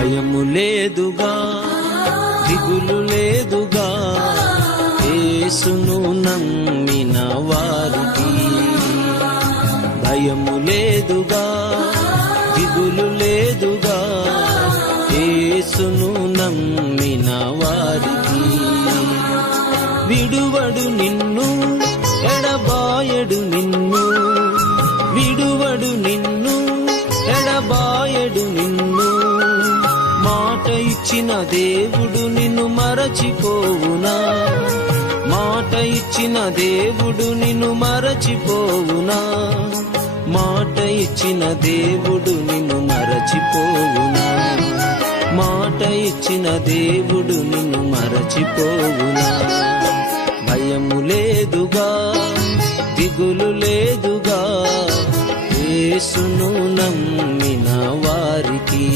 భయము లేదుగా, దిగులు లేదుగా, యేసును నమ్మిన వారికి. భయము లేదుగా, దిగులు లేదుగా, యేసును నమ్మిన వారికి. విడువడు నిన్ను, ఎడబాయడు నిన్ను, విడువడు నిన్ను, ఎడబాయడు నిన్ను. మాట ఇచ్చిన దేవుడు నిన్ను మరచిపోవునా? మాట ఇచ్చిన దేవుడు నిన్ను మరచిపోవునా? మాట ఇచ్చిన దేవుడు నిన్ను మరచిపోవునా? మాట ఇచ్చిన దేవుడు నిన్ను మరచిపోవునా? భయము లేదుగా, దిగులు లేదుగా, యేసును నమ్మిన వారికి.